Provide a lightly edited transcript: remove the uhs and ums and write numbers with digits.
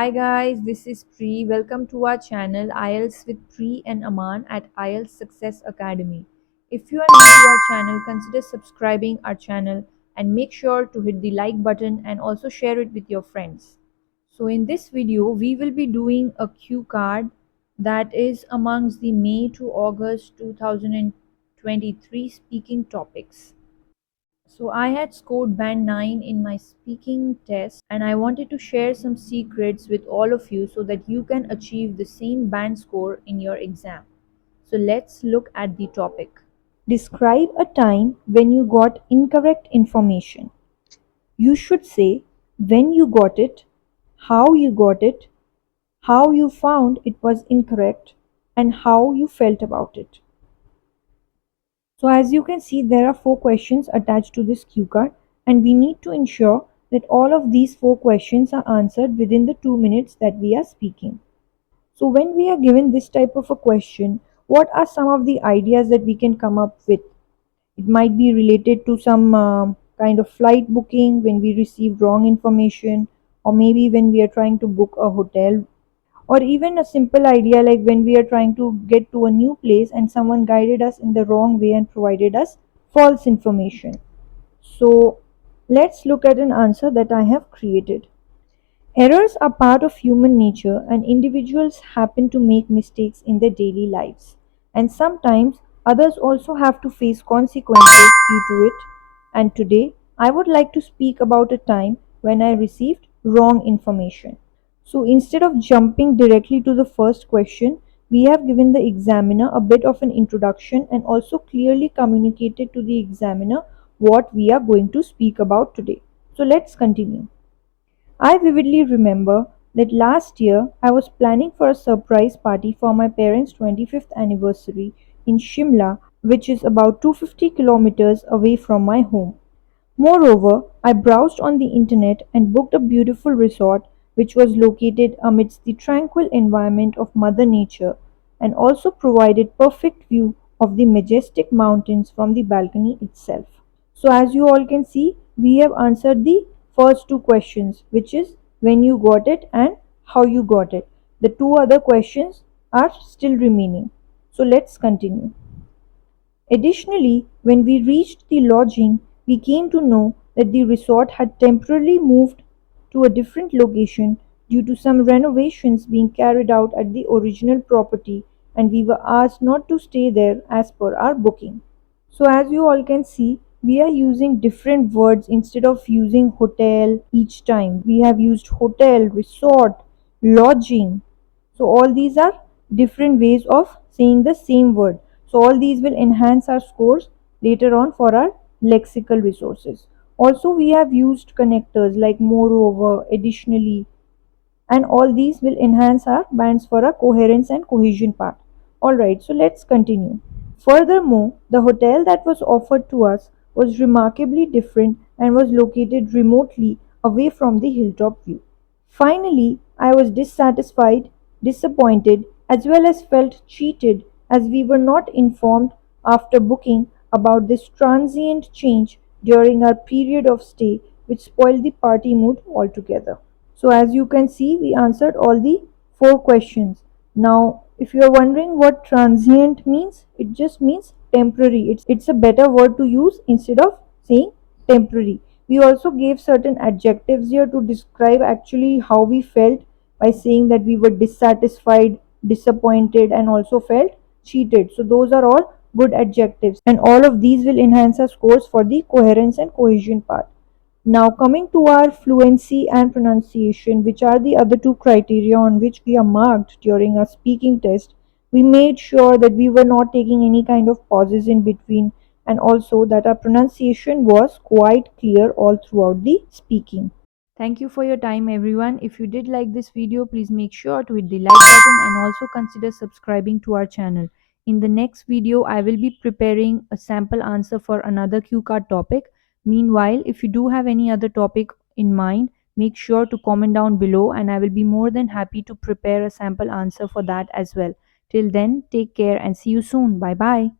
Hi guys, this is Pri. Welcome to our channel IELTS with Pri and Aman at IELTS Success Academy. If you are new to our channel, consider subscribing our channel and make sure to hit the like button and also share it with your friends. So in this video, we will be doing a cue card that is amongst the May to August 2023 speaking topics. So I had scored band 9 in my speaking test and I wanted to share some secrets with all of you so that you can achieve the same band score in your exam. So let's look at the topic. Describe a time when you got incorrect information. You should say when you got it, how you got it, how you found it was incorrect, and how you felt about it. So as you can see, there are 4 questions attached to this cue card, and we need to ensure that all of these 4 questions are answered within the 2 minutes that we are speaking. So when we are given this type of a question, what are some of the ideas that we can come up with? It might be related to some kind of flight booking when we receive wrong information, or maybe when we are trying to book a hotel, or even a simple idea like when we are trying to get to a new place and someone guided us in the wrong way and provided us false information. So let's look at an answer that I have created. Errors are part of human nature, and individuals happen to make mistakes in their daily lives. And sometimes others also have to face consequences due to it. And today, I would like to speak about a time when I received wrong information. So instead of jumping directly to the first question, we have given the examiner a bit of an introduction and also clearly communicated to the examiner what we are going to speak about today. So let's continue. I vividly remember that last year I was planning for a surprise party for my parents' 25th anniversary in Shimla, which is about 250 kilometers away from my home. Moreover, I browsed on the internet and booked a beautiful resort which was located amidst the tranquil environment of Mother Nature and also provided perfect view of the majestic mountains from the balcony itself. So as you all can see, we have answered the first 2 questions, which is when you got it and how you got it. The 2 other questions are still remaining. So let's continue. Additionally, when we reached the lodging, we came to know that the resort had temporarily moved to a different location due to some renovations being carried out at the original property, and we were asked not to stay there as per our booking. So as you all can see, we are using different words instead of using hotel each time. We have used hotel, resort, lodging. So all these are different ways of saying the same word. So all these will enhance our scores later on for our lexical resources. Also we have used connectors like moreover, additionally, and all these will enhance our bands for our coherence and cohesion part. Alright, so let's continue. Furthermore, the hotel that was offered to us was remarkably different and was located remotely away from the hilltop view. Finally, I was dissatisfied, disappointed, as well as felt cheated as we were not informed after booking about this transient change during our period of stay, which spoiled the party mood altogether. So as you can see, we answered all the 4 questions. Now, if you are wondering what transient means, it just means temporary. It's a better word to use instead of saying temporary. We also gave certain adjectives here to describe actually how we felt by saying that we were dissatisfied, disappointed, and also felt cheated. So those are all good adjectives, and all of these will enhance our scores for the coherence and cohesion part. Now coming to our fluency and pronunciation, which are the other 2 criteria on which we are marked during our speaking test, we made sure that we were not taking any kind of pauses in between, and also that our pronunciation was quite clear all throughout the speaking. Thank you for your time everyone. If you did like this video, please make sure to hit the like button and also consider subscribing to our channel. In the next video, I will be preparing a sample answer for another cue card topic. Meanwhile, if you do have any other topic in mind, make sure to comment down below and I will be more than happy to prepare a sample answer for that as well. Till then, take care and see you soon. Bye bye.